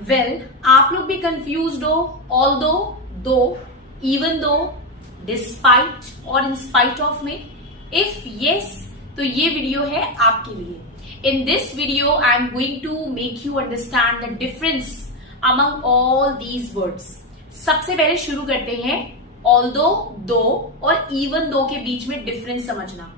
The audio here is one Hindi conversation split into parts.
वेल, आप लोग भी कंफ्यूज्ड हो, ऑल्दो, दो, इवन दो, डिस्पाइट और इन स्पाइट ऑफ में? इफ यस, तो ये वीडियो है आपके लिए। In this video I am going to make you understand the difference among all these words. सबसे पहले शुरू करते हैं ऑल्दो, दो और इवन दो के बीच में डिफरेंस समझना।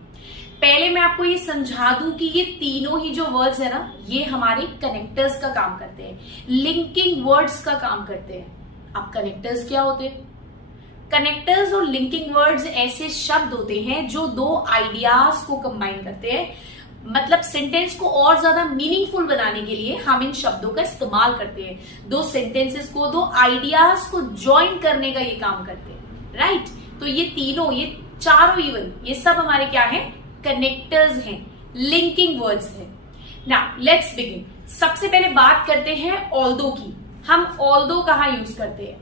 पहले मैं आपको ये समझा दूं कि ये तीनों ही जो वर्ड्स है ना, ये हमारे कनेक्टर्स का काम करते हैं, लिंकिंग वर्ड्स का काम करते हैं। अब कनेक्टर्स क्या होते हैं? कनेक्टर्स और लिंकिंग वर्ड्स ऐसे शब्द होते हैं जो दो आइडियाज को कंबाइन करते हैं। मतलब सेंटेंस को और ज्यादा मीनिंगफुल बनाने के लिए हम इन शब्दों का इस्तेमाल करते हैं। दो सेंटेंसेस को, दो आइडियाज को ज्वाइन करने का ये काम करते हैं, राइट? तो ये तीनों, ये चारों इवन, ये सब हमारे क्या है? कनेक्टर्स हैं, लिंकिंग वर्ड्स हैं। Now let's begin. सबसे पहले बात करते हैं ऑल्दो की। हम ऑल्दो कहाँ यूज करते हैं?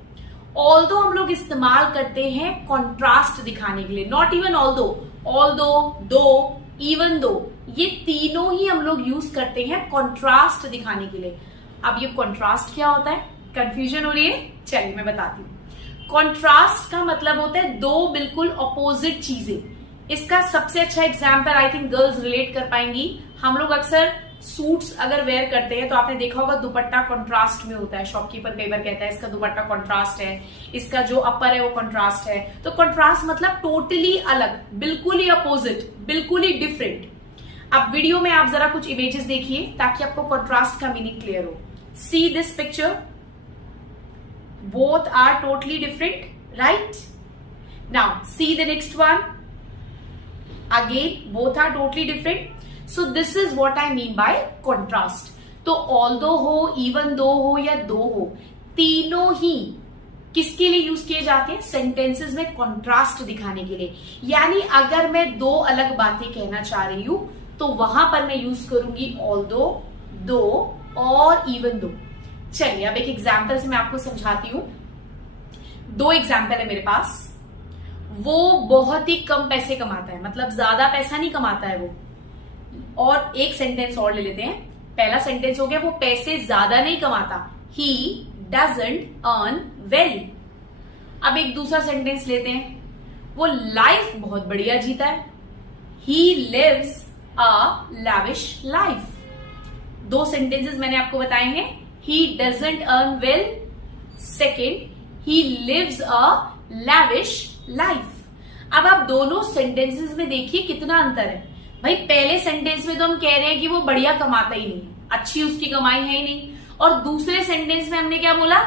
ऑल्दो हम लोग इस्तेमाल करते हैं कॉन्ट्रास्ट दिखाने के लिए। नॉट इवन ऑल्दो, ऑल्दो, दो, इवन दो, ये तीनों ही हम लोग यूज करते हैं कॉन्ट्रास्ट दिखाने के लिए। अब ये कॉन्ट्रास्ट क्या होता है? कंफ्यूजन हो रही है? चलिए मैं बताती हूँ। कॉन्ट्रास्ट का मतलब होता है दो बिल्कुल अपोजिट चीजें। इसका सबसे अच्छा example I think girls relate कर पाएंगी। हम लोग अक्सर सूट्स अगर वेयर करते हैं तो आपने देखा होगा दुपट्टा कॉन्ट्रास्ट में होता है। शॉपकीपर कई बार कहता है इसका दुपट्टा कॉन्ट्रास्ट है, इसका जो अपर है वो कॉन्ट्रास्ट है। तो कॉन्ट्रास्ट मतलब टोटली अलग, बिल्कुल ही अपोजिट, बिल्कुल ही डिफरेंट। अब वीडियो में आप जरा कुछ इमेजेस देखिए ताकि आपको कॉन्ट्रास्ट का मीनिंग क्लियर हो। See this picture, both are totally different, right? Now see the next one, again both are totally different. So this is what I mean by contrast. तो ऑल्दो हो, इवन दो हो या दो हो, तीनों ही किसके लिए यूज किए जाते हैं? सेंटेंसेस में कॉन्ट्रास्ट दिखाने के लिए। यानी अगर मैं दो अलग बातें कहना चाह रही हूं तो वहां पर मैं यूज करूंगी ऑल्दो, दो और इवन दो। चलिए अब एक एग्जाम्पल से मैं आपको समझाती हूं। दो एग्जाम्पल है मेरे पास। वो बहुत ही कम पैसे कमाता है, मतलब ज्यादा पैसा नहीं कमाता है वो। और एक सेंटेंस और ले लेते हैं। पहला सेंटेंस हो गया वो पैसे ज्यादा नहीं कमाता, ही डजंट अर्न वेल। अब एक दूसरा सेंटेंस लेते हैं, वो लाइफ बहुत बढ़िया जीता है, he lives a lavish life. दो सेंटेंसेस मैंने आपको बताए हैं, he doesn't earn well, second he lives a lavish life. अब आप दोनों सेंटेंसेस में देखिए कितना अंतर है। भाई पहले सेंटेंस में तो हम कह रहे हैं कि वो बढ़िया कमाता ही नहीं, अच्छी उसकी कमाई है ही नहीं, और दूसरे सेंटेंस में हमने क्या बोला?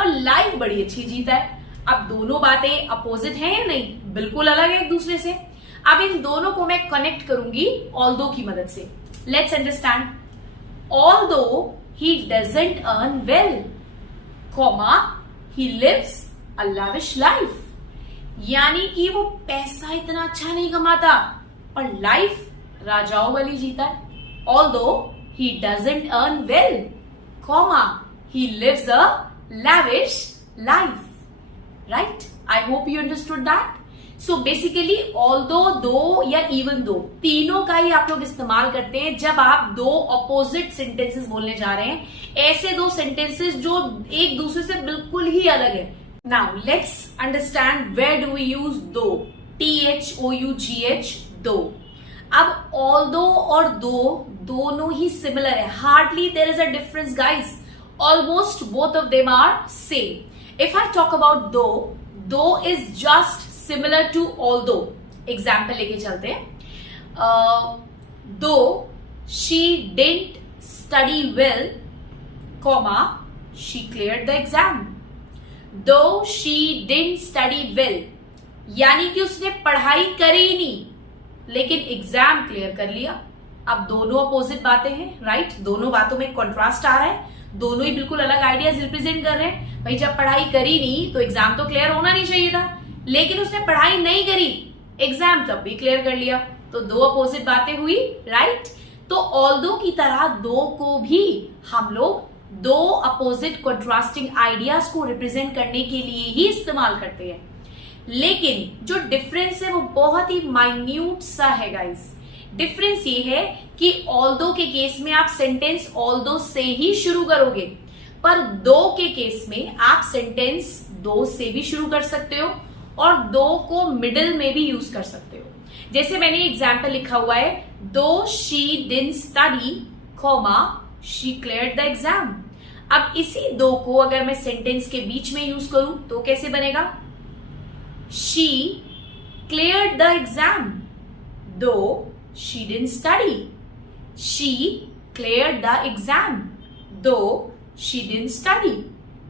और लाइफ बड़ी अच्छी जीता है। अब दोनों बातें अपोजिट हैं या नहीं? बिल्कुल अलग है एक दूसरे से। अब इन दोनों को मैं कनेक्ट करूंगी ऑल्दो की मदद से। Let's understand. Although he doesn't earn well, comma he lives a lavish life. यानी कि वो पैसा इतना अच्छा नहीं कमाता और लाइफ राजाओं वाली जीता है। Although he doesn't earn well, comma he lives a lavish life, right? I hope you understood that. So basically although, though या इवन दो, तीनों का ही आप लोग इस्तेमाल करते हैं जब आप दो अपोजिट सेंटेंसेस बोलने जा रहे हैं। ऐसे दो सेंटेंसेस जो एक दूसरे से बिल्कुल ही अलग है। Now let's understand where do we use though, THOUGH, though. अब ऑल्दो और दो दोनों ही सिमिलर है, hardly there is a difference guys, almost both of them are same. If I talk about though, though is just similar to although. Example लेके चलते हैं। Though she didn't study well, comma she cleared the exam. Though she didn't study well, यानी कि उसने पढ़ाई करी ही नहीं लेकिन एग्जाम क्लियर कर लिया। अब दोनों अपोजिट बातें हैं, राइट? दोनों बातों में कॉन्ट्रास्ट आ रहा है, दोनों ही बिल्कुल अलग आइडियाज रिप्रेजेंट कर रहे हैं। भाई जब पढ़ाई करी नहीं तो एग्जाम तो क्लियर होना नहीं चाहिए था, लेकिन उसने पढ़ाई नहीं करी, एग्जाम तब भी क्लियर कर लिया। तो दो अपोजिट बातें हुई, राइट? तो ऑल्दो की तरह दो को भी हम लोग दो अपोजिट कॉन्ट्रास्टिंग आइडियाज को रिप्रेजेंट करने के लिए ही इस्तेमाल करते हैं। लेकिन जो डिफरेंस है वो बहुत ही माइन्यूट सा है गाइस। डिफरेंस ये है कि ऑल्दो के केस में आप सेंटेंस ऑल्दो से ही शुरू करोगे, पर दो के केस में आप सेंटेंस दो से भी शुरू कर सकते हो और दो को मिडिल में भी यूज कर सकते हो। जैसे मैंने एग्जाम्पल लिखा हुआ है, दो she didn't study comma she cleared the exam. अब इसी दो को अगर मैं सेंटेंस के बीच में यूज करूं तो कैसे बनेगा? She cleared the exam though she didn't study. She cleared the exam though she didn't study,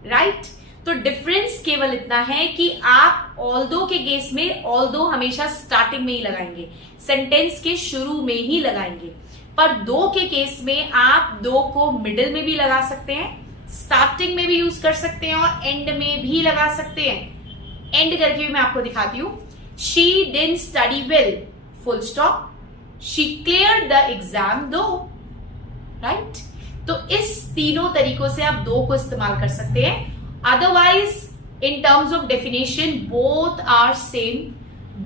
right? तो डिफरेंस केवल इतना है कि आप ऑल्दो के केस में ऑल्दो हमेशा स्टार्टिंग में ही लगाएंगे, सेंटेंस के शुरू में ही लगाएंगे, पर दो के केस में आप दो को मिडिल में भी लगा सकते हैं, स्टार्टिंग में भी यूज कर सकते हैं और एंड में भी लगा सकते हैं। एंड करके भी मैं आपको दिखाती हूं। She didn't study well full stop, she cleared the exam दो, राइट? तो इस तीनों तरीकों से आप दो को इस्तेमाल कर सकते हैं। Otherwise, in terms of definition, both are same.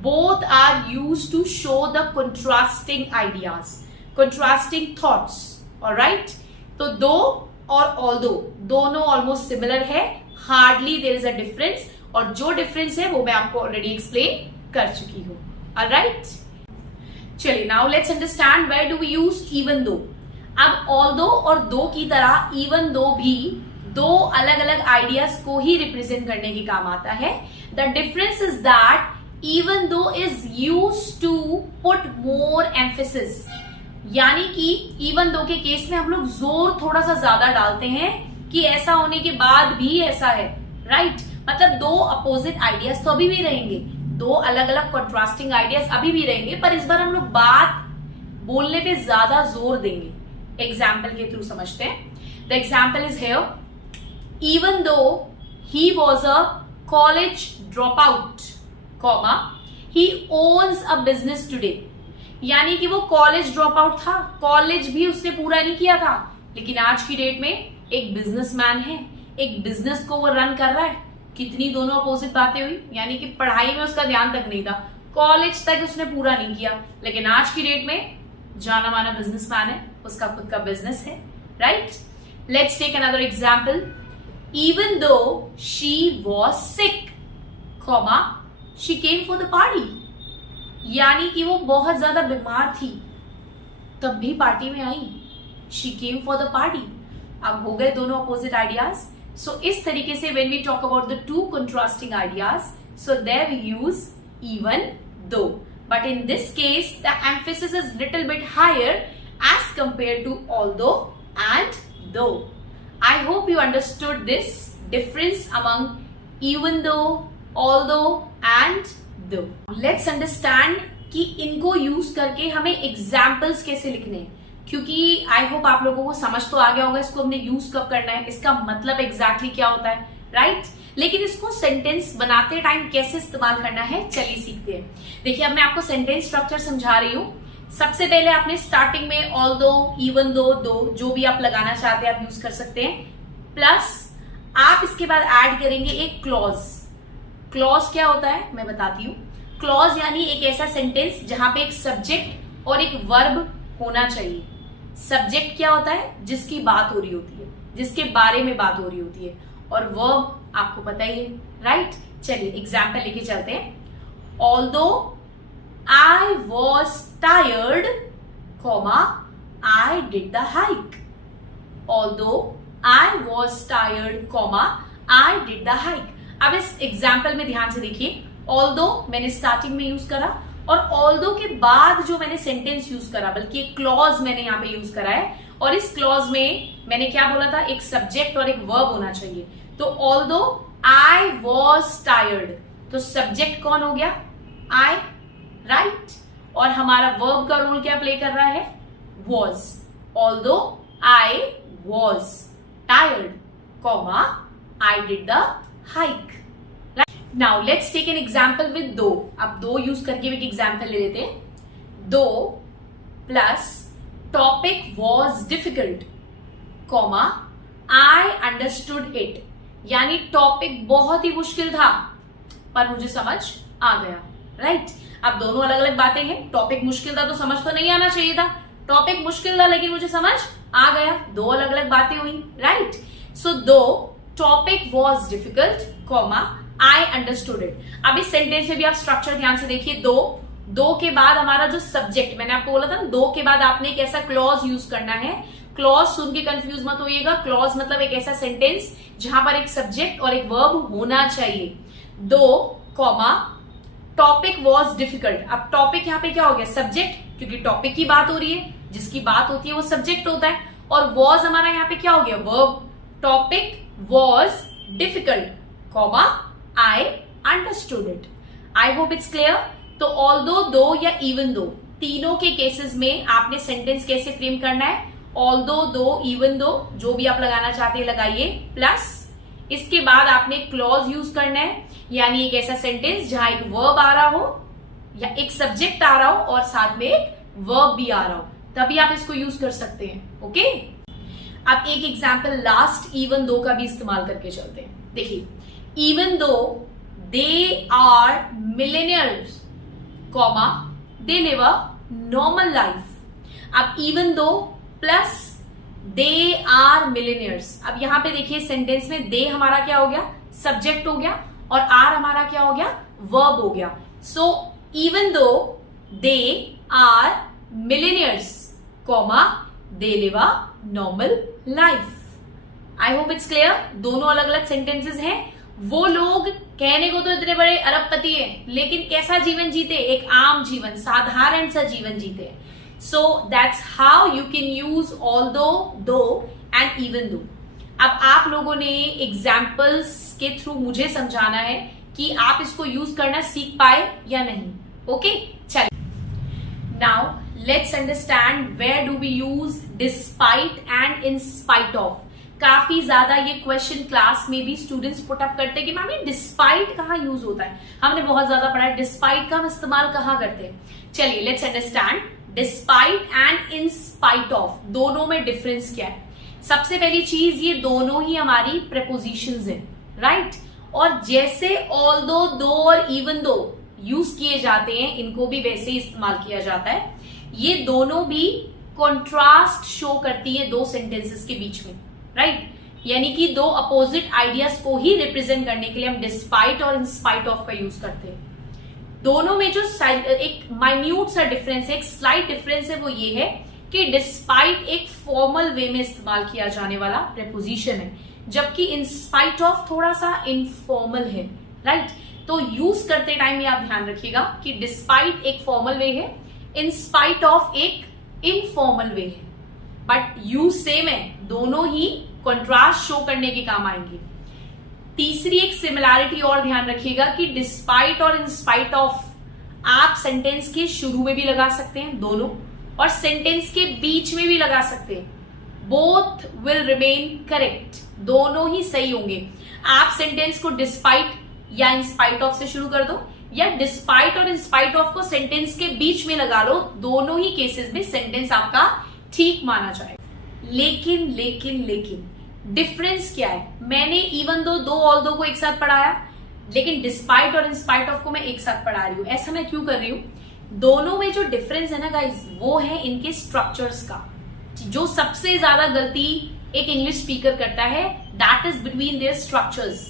Both are used to show the contrasting ideas, contrasting thoughts. All right? तो दो और although दोनों almost similar है. Hardly there is a difference. और जो difference है वो मैं आपको already explain कर चुकी हूँ. All right? चलिए, now let's understand where do we use even though. अब although और दो की तरह even though भी दो अलग अलग आइडियाज को ही रिप्रेजेंट करने के काम आता है। The difference is that even though is use to put more emphasis, यानी कि इवन दो के केस में हम लोग जोर थोड़ा सा ज्यादा डालते हैं कि ऐसा होने के बाद भी ऐसा है, राइट? मतलब दो अपोजिट आइडियाज तो अभी भी रहेंगे, दो अलग अलग कॉन्ट्रास्टिंग आइडियाज अभी भी रहेंगे, पर इस बार हम लोग बात बोलने पे ज्यादा जोर देंगे। एग्जाम्पल के थ्रू समझते हैं। The example is here, even though he was a college dropout, comma, he owns a business today. यानी कि वो कॉलेज ड्रॉप आउट था, कॉलेज भी उसने पूरा नहीं किया था, लेकिन आज की डेट में एक बिजनेसमैन है, एक बिजनेस को वो रन कर रहा है। कितनी दोनों अपोजिट बातें हुई, यानी कि पढ़ाई में उसका ध्यान तक नहीं था, कॉलेज तक उसने पूरा नहीं किया, लेकिन आज की डेट में जाना माना बिजनेसमैन है, उसका खुद का बिजनेस है, right? Let's take another example. Even though she was sick, comma, she came for the party. यानी कि वो बहुत ज्यादा बीमार थी, तब भी पार्टी में आई। She came for the party. अब हो गए दोनों opposite ideas. So इस तरीके से when we talk about the two contrasting ideas, so there we use even though. But in this case, the emphasis is little bit higher as compared to although and though. I hope you understood this difference among even though, although and though. Let's understand कि इनको यूज करके हमें एग्जाम्पल्स कैसे लिखने हैं, क्योंकि आई होप आप लोगों को समझ तो आ गया होगा इसको हमने यूज कब करना है, इसका मतलब एग्जैक्टली क्या होता है, राइट? लेकिन इसको सेंटेंस बनाते टाइम कैसे इस्तेमाल करना है, चलिए सीखते हैं। देखिए, अब मैं आपको सेंटेंस स्ट्रक्चर समझा रही हूँ। सबसे पहले आपने स्टार्टिंग में ऑल्दो, इवन दो, दो जो भी आप लगाना चाहते हैं आप यूज कर सकते हैं, प्लस आप इसके बाद ऐड करेंगे एक क्लॉज। क्लॉज क्या होता है मैं बताती हूँ। क्लॉज यानी एक ऐसा सेंटेंस जहां पे एक सब्जेक्ट और एक वर्ब होना चाहिए। सब्जेक्ट क्या होता है? जिसकी बात हो रही होती है, जिसके बारे में बात हो रही होती है, और वर्ब आपको पता ही है, राइट? चलिए एग्जाम्पल लेके चलते हैं। Although I was tired, comma, I did the hike. Although I was tired, comma, I did the hike. अब इस एग्जाम्पल में ध्यान से देखिए, although मैंने स्टार्टिंग में यूज करा और although के बाद जो मैंने सेंटेंस यूज करा, बल्कि एक क्लॉज मैंने यहाँ पे यूज करा है, और इस क्लॉज में मैंने क्या बोला था? एक सब्जेक्ट और एक वर्ब होना चाहिए। तो although I was tired, तो सब्जेक्ट कौन हो गया? I, right? और हमारा वर्ब का रोल क्या प्ले कर रहा है? was. Although I was tired, comma, I did the hike. Right? Now let's take an example with दो। अब दो यूज करके भी एक एग्जाम्पल ले लेते हैं। दो plus topic was difficult, comma, I understood it. यानी टॉपिक बहुत ही मुश्किल था पर मुझे समझ आ गया, राइट? अब दोनों अलग अलग बातें हैं। टॉपिक मुश्किल था तो समझ तो नहीं आना चाहिए था, टॉपिक मुश्किल था लेकिन मुझे समझ आ गया, दो अलग अलग बातें हुई, राइट? सो दो topic was difficult comma I understood it. अब इस सेंटेंस में भी आप स्ट्रक्चर ध्यान से देखिए, दो के बाद हमारा जो सब्जेक्ट, मैंने आपको बोला था ना, दो के बाद आपने एक ऐसा क्लॉज यूज करना है। क्लॉज सुन के कंफ्यूज मत होइएगा। क्लॉज मतलब एक ऐसा सेंटेंस जहां पर एक सब्जेक्ट और एक वर्ब होना चाहिए। दो कॉमा टॉपिक वॉज डिफिकल्ट। अब टॉपिक यहां पे क्या हो गया? सब्जेक्ट, क्योंकि टॉपिक की बात हो रही है, जिसकी बात होती है वो सब्जेक्ट होता है। और वॉज हमारा यहाँ पे क्या हो गया? Verb. Topic was difficult comma I understood it. I hope it's clear. तो ऑल्दो, दो या इवन दो, तीनों के केसेस में आपने सेंटेंस कैसे फ्रेम करना है? ऑल्दो, दो, इवन दो, जो भी आप लगाना चाहते हैं लगाइए, प्लस इसके बाद आपने क्लॉज यूज करना है, यानी एक ऐसा सेंटेंस जहां एक वर्ब आ रहा हो या एक सब्जेक्ट आ रहा हो और साथ में एक वर्ब भी आ रहा हो, तभी आप इसको यूज कर सकते हैं। ओके, अब एक एग्जाम्पल लास्ट इवन दो का भी इस्तेमाल करके चलते हैं। देखिए, even though they are millionaires comma they live a normal life. अब even though plus they are millionaires. अब यहां पे देखिए सेंटेंस में दे हमारा क्या हो गया? सब्जेक्ट हो गया, और आर हमारा क्या हो गया? वर्ब हो गया। So even though they are millionaires comma they live a normal life. I hope it's clear. दोनों अलग अलग सेंटेंसेस हैं। वो लोग कहने को तो इतने बड़े अरबपति हैं, लेकिन कैसा जीवन जीते? एक आम जीवन, साधारण सा जीवन जीते। सो that's how you can use although, दो एंड इवन दो। अब आप लोगों ने एग्जाम्पल्स के थ्रू मुझे समझाना है कि आप इसको यूज करना सीख पाए या नहीं। ओके, चलिए now let's understand where do we use despite and in spite of. काफी ज्यादा ये क्वेश्चन क्लास में भी स्टूडेंट्स पुट अप करते हैं कि मैम ये डिस्पाइट कहाँ यूज होता है। हमने बहुत ज्यादा पढ़ा है डिस्पाइट का हम इस्तेमाल कहाँ करते हैं। चलिए let's understand despite and in spite of, दोनों में डिफरेंस क्या है। सबसे पहली चीज, ये दोनों ही हमारी प्रेपोजिशंस हैं, राइट। और जैसे ऑल्दो, दो और इवन दो यूज किए जाते हैं, इनको भी वैसे ही इस्तेमाल किया जाता है। ये दोनों भी कॉन्ट्रास्ट शो करती है दो सेंटेंसेस के बीच में, राइट। यानी कि दो अपोजिट आइडियाज को ही रिप्रेजेंट करने के लिए हम डिस्पाइट और इन स्पाइट ऑफ का यूज करते हैं। दोनों में जो एक माइन्यूट सा डिफरेंस है, एक स्लाइट डिफरेंस है, वो ये है कि डिस्पाइट एक फॉर्मल वे में इस्तेमाल किया जाने वाला प्रेपोजिशन है, जबकि इन स्पाइट ऑफ थोड़ा सा इनफॉर्मल है, राइट। तो यूज करते टाइम ये आप ध्यान रखिएगा कि डिस्पाइट एक फॉर्मल वे है, इन स्पाइट ऑफ एक इनफॉर्मल वे है, बट यूज सेम है, दोनों ही कंट्रास्ट शो करने के काम आएंगे। तीसरी एक सिमिलैरिटी और ध्यान रखिएगा कि डिस्पाइट और इन स्पाइट ऑफ आप सेंटेंस के शुरू में भी लगा सकते हैं दोनों, और सेंटेंस के बीच में भी लगा सकते हैं। बोथ विल रिमेन करेक्ट, दोनों ही सही होंगे। आप सेंटेंस को डिस्पाइट या इन स्पाइट ऑफ से शुरू कर दो, या डिस्पाइट और इन स्पाइट ऑफ को सेंटेंस के बीच में लगा लो, दोनों ही केसेस में सेंटेंस आपका ठीक माना जाएगा। लेकिन लेकिन लेकिन डिफरेंस क्या है? मैंने इवन दो, दो, ऑल्दो को एक साथ पढ़ाया, लेकिन डिस्पाइट और इन स्पाइट ऑफ को मैं एक साथ पढ़ा रही हूं। ऐसा मैं क्यों कर रही हूं? दोनों में जो डिफरेंस है ना गाइस, वो है इनके स्ट्रक्चर्स का। जो सबसे ज्यादा गलती एक इंग्लिश स्पीकर करता है, that is between their structures.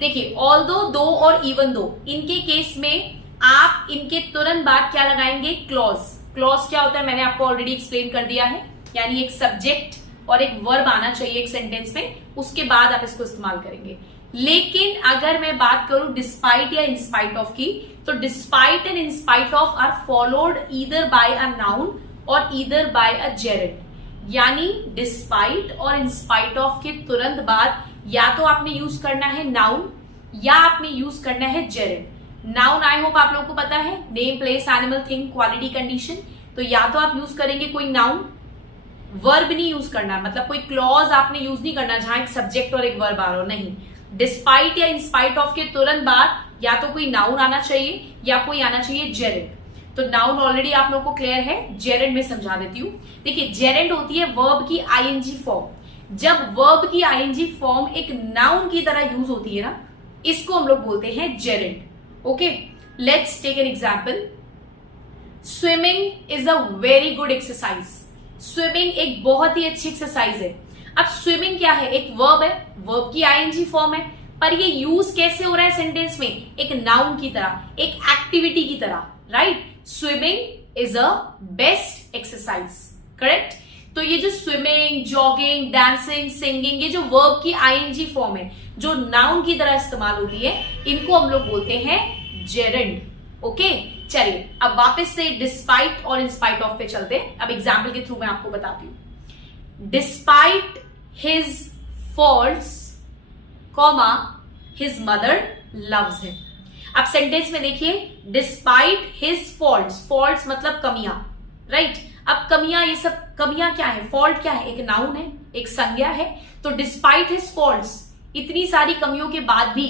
देखिए, ऑल्दो, दो और इवन दो, इनके केस में आप इनके तुरंत बाद क्या लगाएंगे? क्लॉज। क्लॉज क्या होता है मैंने आपको ऑलरेडी एक्सप्लेन कर दिया है, यानी एक सब्जेक्ट और एक वर्ब आना चाहिए एक सेंटेंस में, उसके बाद आप इसको इस्तेमाल करेंगे। लेकिन अगर मैं बात करूं डिस्पाइट या इंस्पाइट ऑफ की, तो despite and in spite of are followed either by a noun और ईदर बाय अ जेरेंड। यानी डिस्पाइट और इंस्पाइट ऑफ के तुरंत बाद या तो आपने यूज करना है नाउन या आपने यूज करना है जेरेंड। नाउन आई होप आप लोगों को पता है, name, place, animal, thing, quality, condition. तो या तो आप यूज करेंगे कोई नाउन, वर्ब नहीं यूज करना, मतलब कोई क्लॉज आपने यूज नहीं करना जहां एक सब्जेक्ट और एक वर्ब आ रहा हो, नहीं। डिस्पाइट या इंस्पाइट ऑफ के तुरंत बाद या तो कोई नाउन आना चाहिए या कोई आना चाहिए जेरेंड। तो नाउन ऑलरेडी आप लोगों को क्लियर है, जेरेंड में समझा देती हूं। देखिए, जेरेंड होती है वर्ब की आईएनजी फॉर्म। जब वर्ब की आईएनजी फॉर्म एक नाउन की तरह यूज होती है ना, इसको हम लोग बोलते हैं gerund. Okay, let's take an example. Swimming is a very good exercise. Swimming एक बहुत ही अच्छी एक्सरसाइज है। अब स्विमिंग क्या है, एक वर्ब है, वर्ब की आईएनजी फॉर्म है, पर ये यूज कैसे हो रहा है सेंटेंस में, एक नाउन की तरह, एक एक्टिविटी की तरह, right. Swimming is a best exercise, correct. तो ये जो स्विमिंग, जॉगिंग, डांसिंग, सिंगिंग, ये जो वर्ब की आईएनजी फॉर्म है, जो नाउन की तरह इस्तेमाल होती है, इनको हम लोग बोलते हैं जेरेंड। ओके, चलिए अब वापस से डिस्पाइट और इंस्पाइट ऑफ पे चलते हैं। अब एग्जाम्पल के थ्रू मैं आपको बताती हूं। Despite his faults, comma, his mother loves him. अब सेंटेंस में देखिए, डिस्पाइट हिज फॉल्ट्स, फॉल्ट्स मतलब कमियां, राइट। अब कमियां, ये सब कमियां क्या है, फॉल्ट क्या है, एक नाउन है, एक संज्ञा है। तो डिस्पाइट हिज फॉल्ट्स, इतनी सारी कमियों के बाद भी,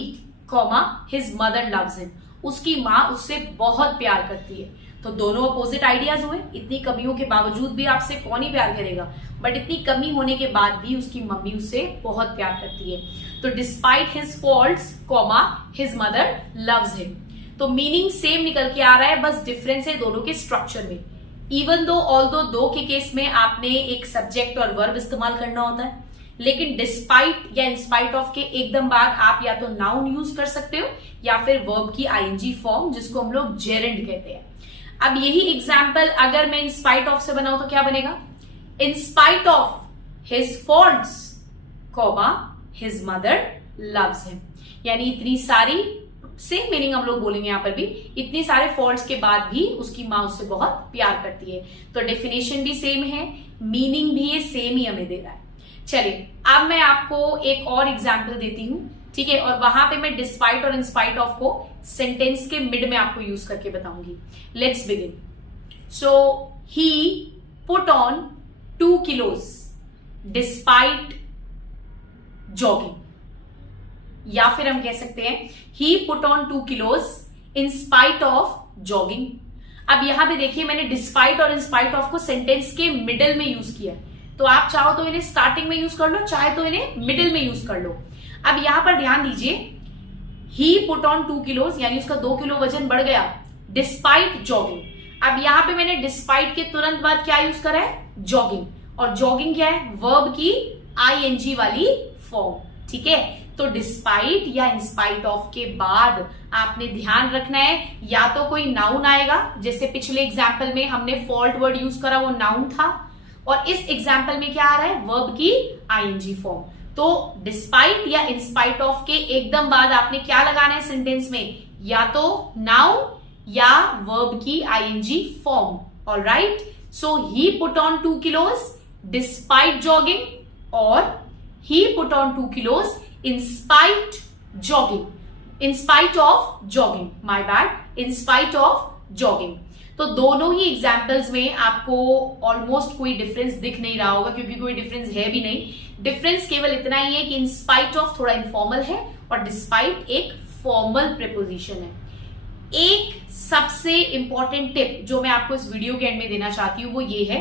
comma, his mother loves him, उसकी मां उससे बहुत प्यार करती है। तो दोनों अपोजिट आइडियाज हुए। इतनी कमियों के बावजूद भी आपसे कौन ही प्यार करेगा, बट इतनी कमी होने के बाद भी उसकी मम्मी उससे बहुत प्यार करती है। तो despite his faults, comma, his mother loves him. तो मीनिंग सेम निकल के आ रहा है, बस डिफरेंस है दोनों के स्ट्रक्चर में। इवन दो, ऑल्दो, दो के केस में आपने एक सब्जेक्ट और वर्ब इस्तेमाल करना होता है, लेकिन डिस्पाइट या इंस्पाइट ऑफ के एकदम बाद आप या तो नाउन यूज कर सकते हो या फिर वर्ब की आईएनजी फॉर्म, जिसको हम लोग जेरेंड कहते हैं। अब यही एग्जाम्पल अगर मैं इंस्पाइट ऑफ से बनाऊं तो क्या बनेगा, in spite of his faults, comma, his mother loves him. यानी इतनी सारी, सेम मीनिंग हम लोग बोलेंगे यहां पर भी, इतने सारे फॉल्ट्स के बाद भी उसकी मां उससे बहुत प्यार करती है। तो डेफिनेशन भी सेम है, मीनिंग भी ये सेम ही हमें दे रहा है। चलिए अब मैं आपको एक और एग्जाम्पल देती हूं, ठीक है, और वहां पे मैं डिस्पाइट और इंस्पाइट ऑफ को सेंटेंस के मिड में आपको यूज करके बताऊंगी। Let's begin. So he put on 2 kilos despite jogging, या फिर हम कह सकते हैं he put on 2 kilos in spite of jogging. अब यहां पे देखिए, मैंने डिस्पाइट और इंस्पाइट ऑफ को सेंटेंस के मिडिल में यूज किया, तो आप चाहो तो इन्हें स्टार्टिंग में यूज कर लो, चाहे तो इन्हें मिडिल में यूज कर लो। अब यहां पर ध्यान दीजिए, ही पुट ऑन 2 kilos यानी उसका 2 किलो वजन बढ़ गया, डिस्पाइट जॉगिंग। अब यहां पे मैंने डिस्पाइट के तुरंत बाद क्या यूज करा है, जॉगिंग, और जॉगिंग क्या है, वर्ब की आईएनजी वाली फॉर्म, ठीक है। तो डिस्पाइट या इंस्पाइट ऑफ के बाद आपने ध्यान रखना है, या तो कोई नाउन आएगा, जैसे पिछले एग्जाम्पल में हमने फॉल्ट वर्ड यूज करा, वो नाउन था, और इस एग्जाम्पल में क्या आ रहा है, वर्ब की आईएनजी फॉर्म। तो डिस्पाइट या इंस्पाइट ऑफ के एकदम बाद आपने क्या लगाना है सेंटेंस में, या तो नाउन या वर्ब की ING form. Alright, so he put on 2 kilos despite jogging, और he put on 2 kilos in spite jogging, in spite of jogging, my bad, in spite of jogging। तो दोनों ही एग्जाम्पल्स में आपको ऑलमोस्ट कोई डिफरेंस दिख नहीं रहा होगा, क्योंकि कोई डिफरेंस है भी नहीं। डिफरेंस केवल इतना ही है कि इन स्पाइट ऑफ थोड़ा इनफॉर्मल है और डिस्पाइट एक फॉर्मल प्रीपोजिशन है। एक सबसे इंपॉर्टेंट टिप जो मैं आपको इस वीडियो के एंड में देना चाहती हूं वो ये है,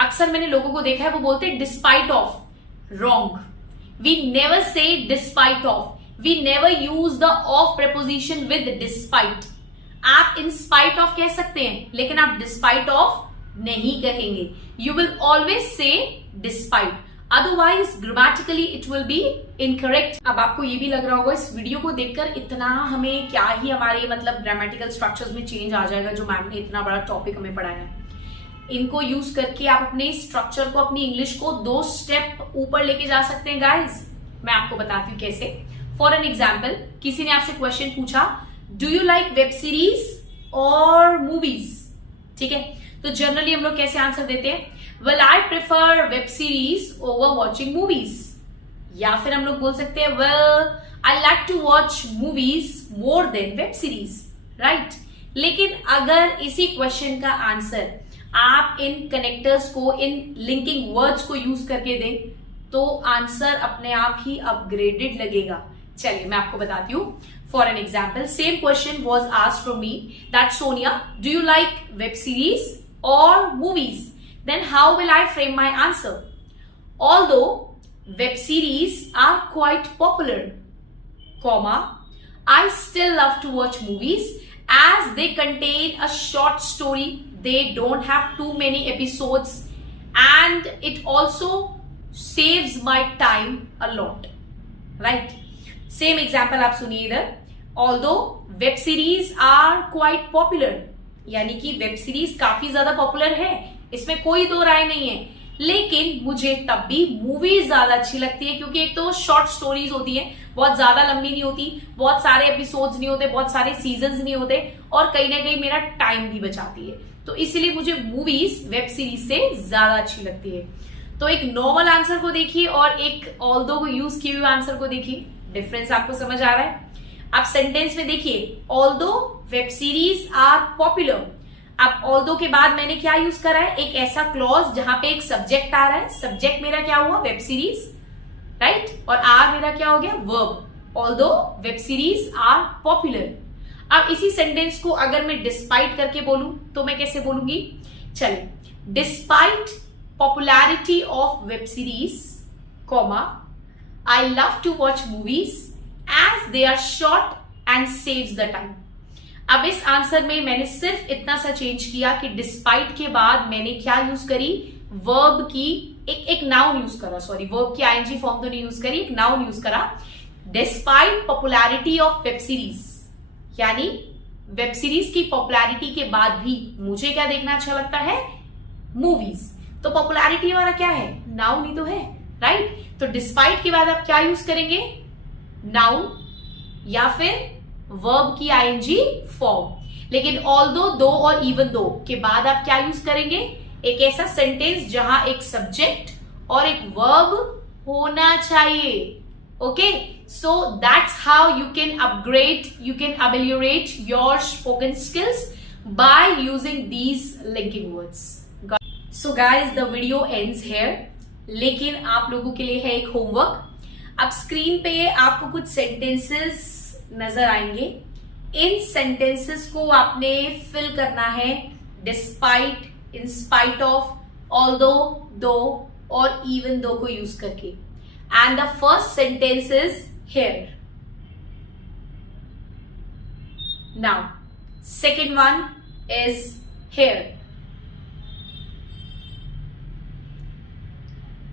अक्सर मैंने लोगों को देखा है वो बोलते हैं despite of, wrong. We never say despite of. We never use the of preposition with despite. आप in spite of कह सकते हैं, लेकिन आप despite of नहीं कहेंगे। You will always say despite. Otherwise, grammatically it will be incorrect. अब आपको ये भी लग रहा होगा इस वीडियो को देखकर इतना हमें क्या ही हमारे मतलब ग्रामेटिकल स्ट्रक्चर्स में चेंज आ जाएगा, जो मैम ने इतना बड़ा टॉपिक हमें पढ़ाया है। इनको यूज करके आप अपने स्ट्रक्चर को, अपनी इंग्लिश को 2 स्टेप ऊपर लेके जा सकते हैं गाइज। मैं आपको बताती हूँ कैसे। फॉर एन एग्जाम्पल, किसी ने आपसे क्वेश्चन पूछा, do you like web series और मूवीज, ठीक है। तो जनरली हम लोग कैसे आंसर देते हैं, well I prefer web series over watching movies, या फिर हम लोग बोल सकते हैं well I like to watch movies more than web series, right. लेकिन अगर इसी क्वेश्चन का आंसर आप इन कनेक्टर्स को, इन लिंकिंग वर्ड्स को यूज करके दें, तो आंसर अपने आप ही अपग्रेडेड लगेगा। चलिए मैं आपको बताती हूं। For an example, same question was asked from me that Sonia do you like web series और movies, then how will I frame my answer. Although web series are quite popular, comma, I still love to watch movies as they contain a short story. They don't have too many episodes and it also saves my time a lot, right? Same example आप सुनिए इधर, although web series are quite popular, यानी कि वेब सीरीज काफी ज्यादा पॉपुलर है, इसमें कोई दो राय नहीं है, लेकिन मुझे तब भी मूवीज ज्यादा अच्छी लगती है, क्योंकि एक तो शॉर्ट स्टोरीज होती है, बहुत ज्यादा लंबी नहीं होती, बहुत सारे एपिसोड्स नहीं होते, बहुत सारे सीजन्स नहीं होते, और कहीं ना कहीं मेरा टाइम भी बचाती है। तो इसीलिए मुझे मूवीज वेब सीरीज से ज्यादा अच्छी लगती है। तो एक नॉर्मल आंसर को देखिए और एक ऑल्दो को यूज किए हुए आंसर को देखिए, डिफरेंस आपको समझ आ रहा है? आप सेंटेंस में देखिए, although web series are popular. अब ऑल्दो के बाद मैंने क्या यूज करा है, एक ऐसा क्लॉज जहां पे एक सब्जेक्ट आ रहा है, सब्जेक्ट मेरा क्या हुआ, वेब सीरीज, राइट, और आर मेरा क्या हो गया, verb. Although web series are popular. अब इसी सेंटेंस को अगर मैं डिस्पाइट करके बोलूं तो मैं कैसे बोलूंगी, चलिए, despite popularity of web series, comma, I love to watch movies as they are short and saves the time. अब इस आंसर में मैंने सिर्फ इतना सा चेंज किया कि डिस्पाइट के बाद मैंने क्या यूज करी, वर्ब की एक नाउन यूज करा, सॉरी वर्ब की आईएनजी फॉर्म तो नहीं यूज करी, एक नाउन यूज करा, despite popularity of web series, यानी वेब सीरीज की पॉपुलैरिटी के बाद भी मुझे क्या देखना अच्छा लगता है, मूवीज। तो पॉपुलैरिटी हमारा क्या है, नाउन ही तो है, राइट? तो डिस्पाइट के बाद आप क्या यूज करेंगे, नाउन या फिर वर्ब की आईएनजी फॉर्म। लेकिन ऑल्दो, दो और इवन दो के बाद आप क्या यूज करेंगे, एक ऐसा सेंटेंस जहां एक सब्जेक्ट और एक वर्ब होना चाहिए। Okay, so that's how you can upgrade, you can ameliorate your spoken skills by using these linking words. So guys, the video ends here, लेकिन आप लोगों के लिए है एक होमवर्क। अब स्क्रीन पे आपको कुछ सेंटेंसेस नजर आएंगे, इन सेंटेंसेस को आपने फिल करना है despite, in spite of, although, दो और इवन दो को यूज करके। And the first sentence is here. Now second one is here,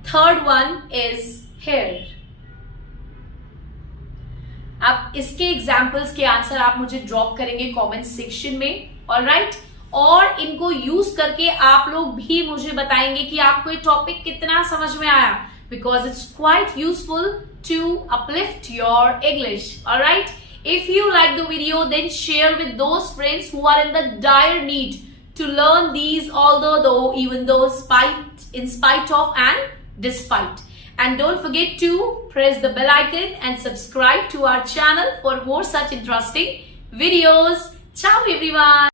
third one is here. अब इसके एग्जाम्पल्स के आंसर आप मुझे ड्रॉप करेंगे कमेंट सेक्शन में, ऑलराइट? और इनको यूज करके आप लोग भी मुझे बताएंगे कि आपको ये टॉपिक कितना समझ में आया, because it's quite useful to uplift your English, alright? If you like the video, then share with those friends who are in the dire need to learn these, although, though, even though, spite, in spite of, and despite. And don't forget to press the bell icon and subscribe to our channel for more such interesting videos. Ciao everyone.